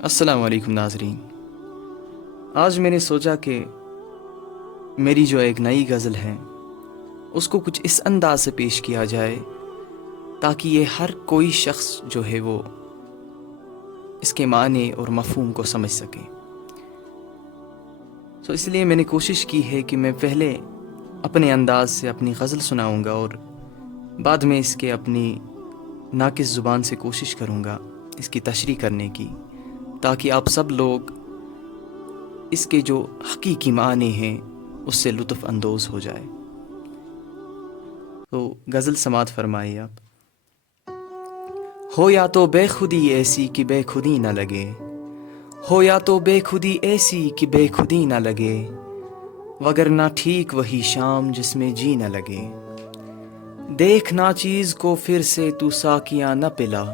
السلام علیکم ناظرین. آج میں نے سوچا کہ میری جو ایک نئی غزل ہے اس کو کچھ اس انداز سے پیش کیا جائے تاکہ یہ ہر کوئی شخص جو ہے وہ اس کے معنی اور مفہوم کو سمجھ سکے. اس لیے میں نے کوشش کی ہے کہ میں پہلے اپنے انداز سے اپنی غزل سناؤں گا اور بعد میں اس کے اپنی ناقص زبان سے کوشش کروں گا اس کی تشریح کرنے کی، تاکہ آپ سب لوگ اس کے جو حقیقی معنی ہیں اس سے لطف اندوز ہو جائے. تو غزل سماعت فرمائیے آپ. ہو یا تو بے خودی ایسی کہ بے خودی نہ لگے، ہو یا تو بے خودی ایسی کہ بے خودی نہ لگے، وگرنہ ٹھیک وہی شام جس میں جی نہ لگے. دیکھ ناچیز کو پھر سے تو ساقیاں نہ پلا،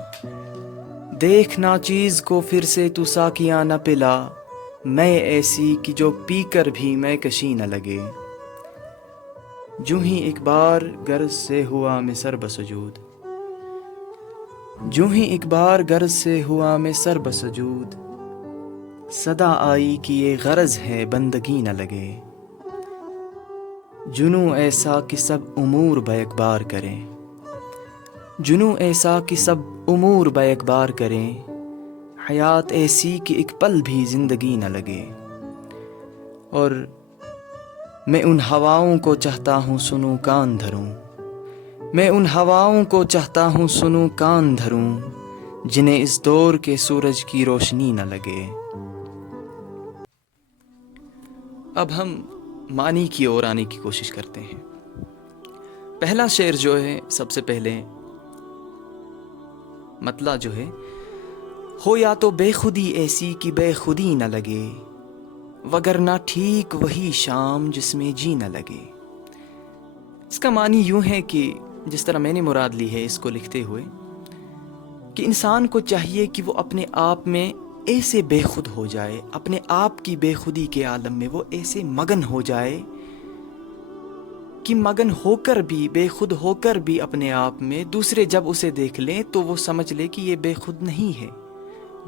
دیکھ ناچیز کو پھر سے تو ساقیاں نہ پلا، میں ایسی کہ جو پی کر بھی میں کشی نہ لگے. جوں ہی ایک بار غرض سے ہوا میں سر بسجود، جوں ہی ایک بار غرض سے ہوا میں سر بسجود، صدا آئی کہ یہ غرض ہے بندگی نہ لگے. جنوں ایسا کہ سب امور بیک بار کریں، جنوں ایسا کہ سب امور بیک بار کریں، حیات ایسی کہ ایک پل بھی زندگی نہ لگے. اور میں ان ہواؤں کو چاہتا ہوں سنوں کان دھروں، میں ان ہواؤں کو چاہتا ہوں سنوں کان دھروں، جنہیں اس دور کے سورج کی روشنی نہ لگے. اب ہم معنی کی اور آنے کی کوشش کرتے ہیں. پہلا شعر جو ہے سب سے پہلے مطلع جو ہے، ہو یا تو بے خودی ایسی کہ بے خودی نہ لگے، وگرنہ ٹھیک وہی شام جس میں جی نہ لگے. اس کا معنی یوں ہے کہ جس طرح میں نے مراد لی ہے اس کو لکھتے ہوئے، کہ انسان کو چاہیے کہ وہ اپنے آپ میں ایسے بے خود ہو جائے، اپنے آپ کی بے خودی کے عالم میں وہ ایسے مگن ہو جائے کہ مگن ہو کر بھی، بے خود ہو کر بھی اپنے آپ میں دوسرے جب اسے دیکھ لیں تو وہ سمجھ لے کہ یہ بے خود نہیں ہے،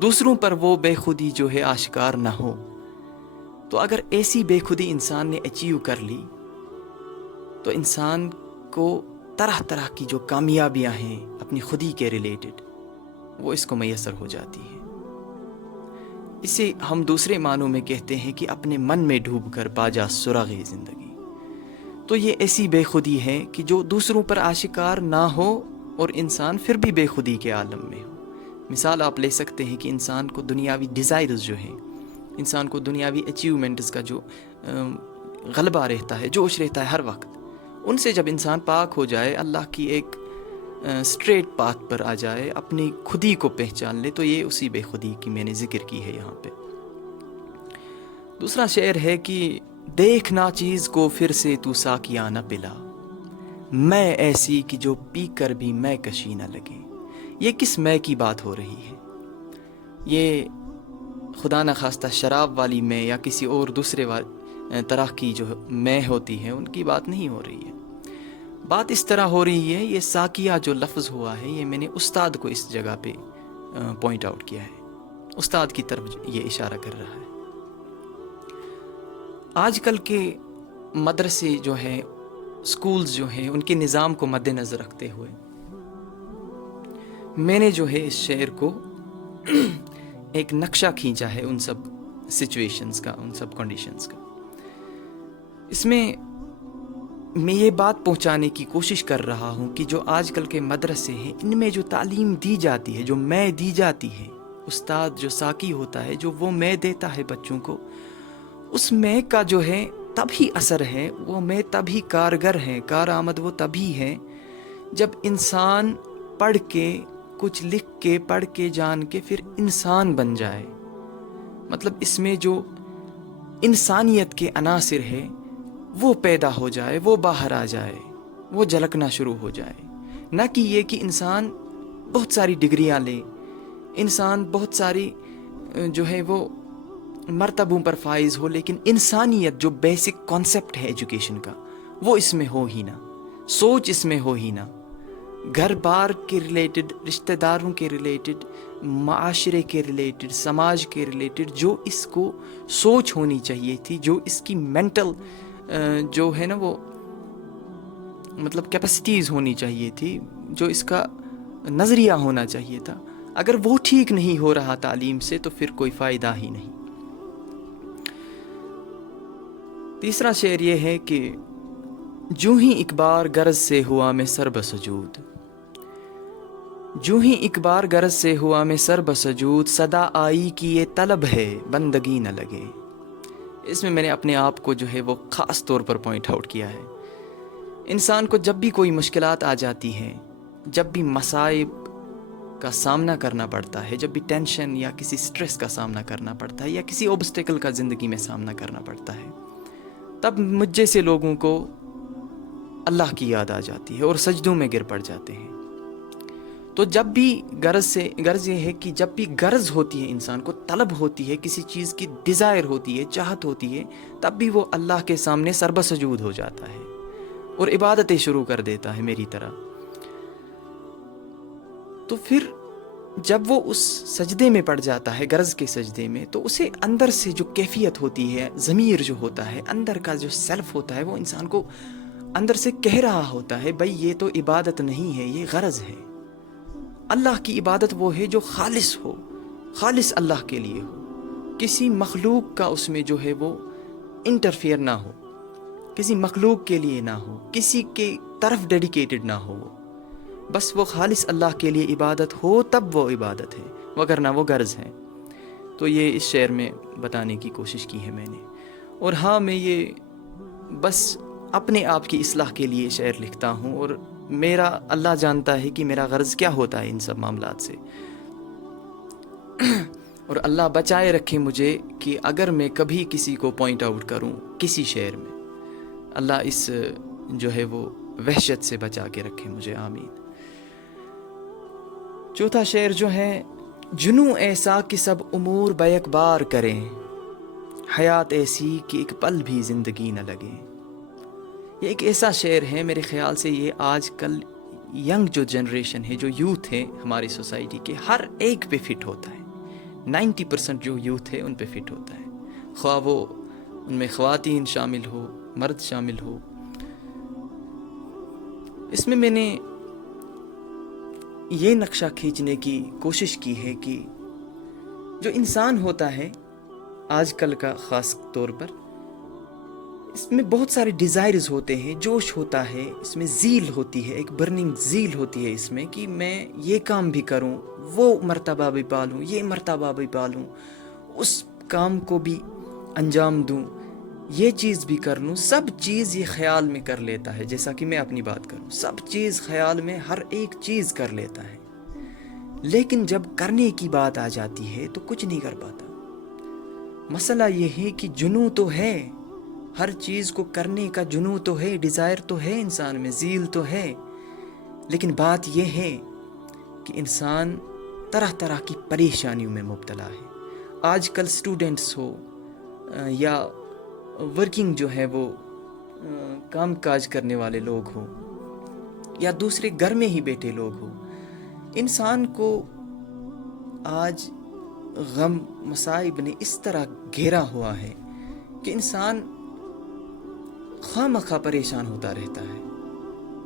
دوسروں پر وہ بے خودی جو ہے آشکار نہ ہو. تو اگر ایسی بے خودی انسان نے اچیو کر لی تو انسان کو طرح طرح کی جو کامیابیاں ہیں اپنی خودی کے ریلیٹڈ وہ اس کو میسر ہو جاتی ہیں. اسے ہم دوسرے معنوں میں کہتے ہیں کہ اپنے من میں ڈوب کر پا جا سراغ زندگی. تو یہ ایسی بے خودی ہے کہ جو دوسروں پر آشکار نہ ہو اور انسان پھر بھی بے خودی کے عالم میں ہو. مثال آپ لے سکتے ہیں کہ انسان کو دنیاوی ڈیزائرز جو ہیں، انسان کو دنیاوی اچیومنٹس کا جو غلبہ رہتا ہے، جوش رہتا ہے ہر وقت، ان سے جب انسان پاک ہو جائے، اللہ کی ایک اسٹریٹ پاتھ پر آ جائے، اپنی خودی کو پہچان لے، تو یہ اسی بے خودی کی میں نے ذکر کی ہے یہاں پہ. دوسرا شعر ہے کہ دیکھ ناچیز کو پھر سے تو ساقیاں نہ پلا، میں ایسی کہ جو پی کر بھی میں کشی نہ لگے. یہ کس میں کی بات ہو رہی ہے؟ یہ خدا نخواستہ شراب والی میں یا کسی اور دوسرے طرح کی جو میں ہوتی ہے ان کی بات نہیں ہو رہی ہے. بات اس طرح ہو رہی ہے، یہ ساقیہ جو لفظ ہوا ہے یہ میں نے استاد کو اس جگہ پہ پوائنٹ آؤٹ کیا ہے، استاد کی طرف یہ اشارہ کر رہا ہے. آج کل کے مدرسے جو ہیں، سکولز جو ہیں، ان کے نظام کو مد نظر رکھتے ہوئے میں نے جو ہے اس شعر کو ایک نقشہ کھینچا ہے ان سب سچویشنز کا، ان سب کنڈیشنز کا. اس میں یہ بات پہنچانے کی کوشش کر رہا ہوں کہ جو آج کل کے مدرسے ہیں ان میں جو تعلیم دی جاتی ہے، جو میں دی جاتی ہے، استاد جو ساقی ہوتا ہے جو وہ میں دیتا ہے بچوں کو، اس میں کا جو ہے تبھی اثر ہے، وہ میں تبھی کارگر ہے، کارآمد وہ تبھی ہے جب انسان پڑھ کے، کچھ لکھ کے، پڑھ کے، جان کے پھر انسان بن جائے. مطلب اس میں جو انسانیت کے عناصر ہے وہ پیدا ہو جائے، وہ باہر آ جائے، وہ جھلکنا شروع ہو جائے. نہ کہ یہ کہ انسان بہت ساری ڈگریاں لے، انسان بہت ساری جو ہے وہ مرتبوں پر فائز ہو، لیکن انسانیت جو بیسک کانسیپٹ ہے ایجوکیشن کا وہ اس میں ہو ہی نہ، سوچ اس میں ہو ہی نہ. گھر بار کے ریلیٹڈ، رشتہ داروں کے ریلیٹڈ، معاشرے کے ریلیٹڈ، سماج کے ریلیٹڈ جو اس کو سوچ ہونی چاہیے تھی، جو اس کی مینٹل جو ہے نا وہ مطلب کیپیسٹیز ہونی چاہیے تھی، جو اس کا نظریہ ہونا چاہیے تھا، اگر وہ ٹھیک نہیں ہو رہا تعلیم سے تو پھر کوئی فائدہ ہی نہیں۔ تیسرا شعر یہ ہے کہ جوں ہی ایک بار غرض سے ہوا میں سر بسجود، جوں ہی ایک بار غرض سے ہوا میں سر بسجود، صدا آئی کہ یہ طلب ہے بندگی نہ لگے۔ اس میں نے اپنے آپ کو جو ہے وہ خاص طور پر پوائنٹ آؤٹ کیا ہے۔ انسان کو جب بھی کوئی مشکلات آ جاتی ہیں، جب بھی مصائب کا سامنا کرنا پڑتا ہے، جب بھی ٹینشن یا کسی سٹریس کا سامنا کرنا پڑتا ہے، یا کسی اوبسٹیکل کا زندگی میں سامنا کرنا پڑتا ہے، تب مجھ جیسے لوگوں کو اللہ کی یاد آ جاتی ہے اور سجدوں میں گر پڑ جاتے ہیں۔ تو جب بھی غرض یہ ہے کہ جب بھی غرض ہوتی ہے، انسان کو طلب ہوتی ہے، کسی چیز کی ڈیزائر ہوتی ہے، چاہت ہوتی ہے، تب بھی وہ اللہ کے سامنے سربہ سجود ہو جاتا ہے اور عبادتیں شروع کر دیتا ہے میری طرح۔ تو پھر جب وہ اس سجدے میں پڑ جاتا ہے، غرض کے سجدے میں، تو اسے اندر سے جو کیفیت ہوتی ہے، ضمیر جو ہوتا ہے، اندر کا جو سیلف ہوتا ہے، وہ انسان کو اندر سے کہہ رہا ہوتا ہے بھائی یہ تو عبادت نہیں ہے، یہ غرض ہے۔ اللہ کی عبادت وہ ہے جو خالص ہو، خالص اللہ کے لیے ہو، کسی مخلوق کا اس میں جو ہے وہ انٹرفیئر نہ ہو، کسی مخلوق کے لیے نہ ہو، کسی کے طرف ڈیڈیکیٹڈ نہ ہو، بس وہ خالص اللہ کے لیے عبادت ہو، تب وہ عبادت ہے، وگرنہ وہ غرض ہے۔ تو یہ اس شعر میں بتانے کی کوشش کی ہے میں نے۔ اور ہاں، میں یہ بس اپنے آپ کی اصلاح کے لیے شعر لکھتا ہوں، اور میرا اللہ جانتا ہے کہ میرا غرض کیا ہوتا ہے ان سب معاملات سے، اور اللہ بچائے رکھے مجھے کہ اگر میں کبھی کسی کو پوائنٹ آؤٹ کروں کسی شعر میں، اللہ اس جو ہے وہ وحشت سے بچا کے رکھے مجھے، آمین۔ چوتھا شعر جو ہے، جنوں ایسا کہ سب امور بیک بار کریں، حیات ایسی کہ ایک پل بھی زندگی نہ لگے۔ یہ ایک ایسا شعر ہے، میرے خیال سے یہ آج کل ینگ جو جنریشن ہے، جو یوتھ ہے ہماری سوسائٹی کے، ہر ایک پہ فٹ ہوتا ہے۔ 90% جو یوتھ ہے ان پہ فٹ ہوتا ہے، خواہ وہ ان میں خواتین شامل ہو، مرد شامل ہو۔ اس میں نے یہ نقشہ کھینچنے کی کوشش کی ہے کہ جو انسان ہوتا ہے آج کل کا، خاص طور پر اس میں بہت سارے ڈیزائرز ہوتے ہیں، جوش ہوتا ہے، اس میں زیل ہوتی ہے، ایک برننگ زیل ہوتی ہے اس میں کہ میں یہ کام بھی کروں، وہ مرتبہ بھی پالوں، یہ مرتبہ بھی پالوں، اس کام کو بھی انجام دوں، یہ چیز بھی کر لوں۔ سب چیز یہ خیال میں کر لیتا ہے، جیسا کہ میں اپنی بات کروں، سب چیز خیال میں ہر ایک چیز کر لیتا ہے، لیکن جب کرنے کی بات آ جاتی ہے تو کچھ نہیں کر پاتا۔ مسئلہ یہ ہے کہ جنوں تو ہے، ہر چیز کو کرنے کا جنوں تو ہے، ڈیزائر تو ہے انسان میں، زیل تو ہے، لیکن بات یہ ہے کہ انسان طرح طرح کی پریشانیوں میں مبتلا ہے۔ آج کل اسٹوڈنٹس ہو یا ورکنگ جو ہے وہ کام کاج کرنے والے لوگ ہوں، یا دوسرے گھر میں ہی بیٹھے لوگ ہوں، انسان کو آج غم مصائب نے اس طرح گھیرا ہوا ہے کہ انسان خواہ مخواہ پریشان ہوتا رہتا ہے۔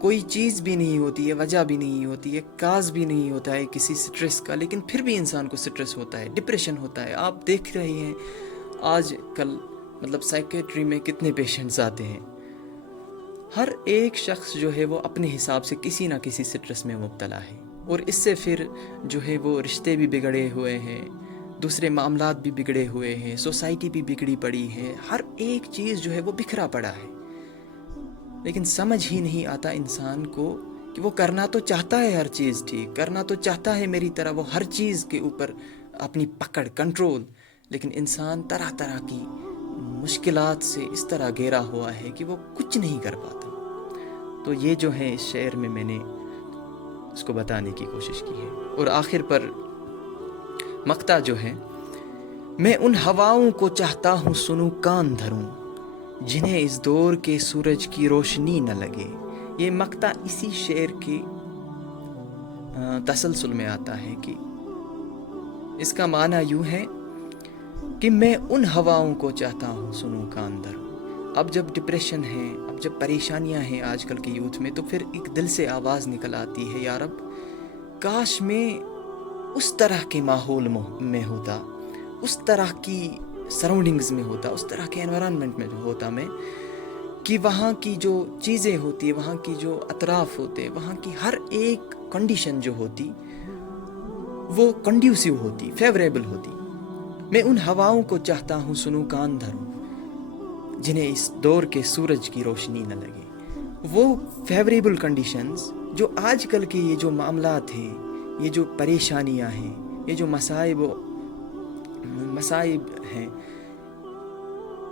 کوئی چیز بھی نہیں ہوتی ہے، وجہ بھی نہیں ہوتی ہے، کاز بھی نہیں ہوتا ہے کسی سٹریس کا، لیکن پھر بھی انسان کو سٹریس ہوتا ہے، ڈپریشن ہوتا ہے۔ آپ دیکھ رہے ہیں آج کل مطلب سائیکیٹری میں کتنے پیشنٹس آتے ہیں، ہر ایک شخص جو ہے وہ اپنے حساب سے کسی نہ کسی سٹریس میں مبتلا ہے، اور اس سے پھر جو ہے وہ رشتے بھی بگڑے ہوئے ہیں، دوسرے معاملات بھی بگڑے ہوئے ہیں، سوسائٹی بھی بگڑی پڑی ہے، ہر ایک چیز جو ہے وہ بکھرا پڑا ہے، لیکن سمجھ ہی نہیں آتا انسان کو کہ وہ کرنا تو چاہتا ہے ہر چیز ٹھیک، کرنا تو چاہتا ہے میری طرح وہ ہر چیز کے اوپر اپنی پکڑ، کنٹرول، لیکن انسان طرح طرح کی مشکلات سے اس طرح گھیرا ہوا ہے کہ وہ کچھ نہیں کر پاتا۔ تو یہ جو ہے اس شعر میں نے اس کو بتانے کی کوشش کی ہے۔ اور آخر پر مقطع جو ہے، میں ان ہواؤں کو چاہتا ہوں سنوں کان دھروں، جنہیں اس دور کے سورج کی روشنی نہ لگے۔ یہ مقطع اسی شعر کے تسلسل میں آتا ہے کہ اس کا معنی یوں ہے کہ میں ان ہواؤں کو چاہتا ہوں سنوں کان دھروں. اب جب ڈپریشن ہے، اب جب پریشانیاں ہیں آج کل کے یوتھ میں، تو پھر ایک دل سے آواز نکل آتی ہے، یا رب کاش میں اس طرح کے ماحول میں ہوتا، اس طرح کی سراؤنڈنگز میں ہوتا، اس طرح کے انوائرمنٹ میں ہوتا میں، کہ وہاں کی جو چیزیں ہوتی، وہاں کی جو اطراف ہوتے، وہاں کی ہر ایک کنڈیشن جو ہوتی وہ کنڈیوسیو ہوتی، فیوریبل ہوتی. میں ان ہواؤں کو چاہتا ہوں سنوں کان دھروں جنہیں اس دور کے سورج کی روشنی نہ لگے. وہ فیوریبل کنڈیشنز جو آج کل کے یہ جو معاملات ہیں، یہ جو پریشانیاں ہیں، یہ جو مصائب ہیں،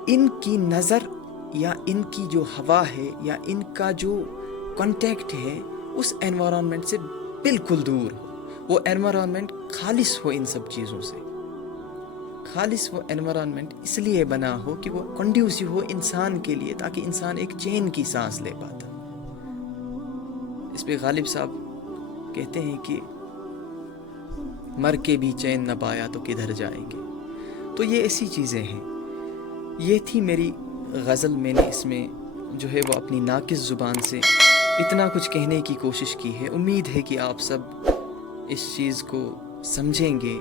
ان کی نظر یا ان کی جو ہوا ہے یا ان کا جو کانٹیکٹ ہے اس انوائرمنٹ سے بالکل دور ہو. وہ انوائرمنٹ خالص ہو ان سب چیزوں سے. خالص وہ انوائرمنٹ اس لیے بنا ہو کہ وہ کنڈیوسیو ہو انسان کے لیے، تاکہ انسان ایک چین کی سانس لے پاتا. اس پہ غالب صاحب کہتے ہیں کہ مر کے بھی چین نہ پایا تو کدھر جائیں گے. تو یہ ایسی چیزیں ہیں. یہ تھی میری غزل. میں نے اس میں جو ہے وہ اپنی ناقص زبان سے اتنا کچھ کہنے کی کوشش کی ہے. امید ہے کہ آپ سب اس چیز کو سمجھیں گے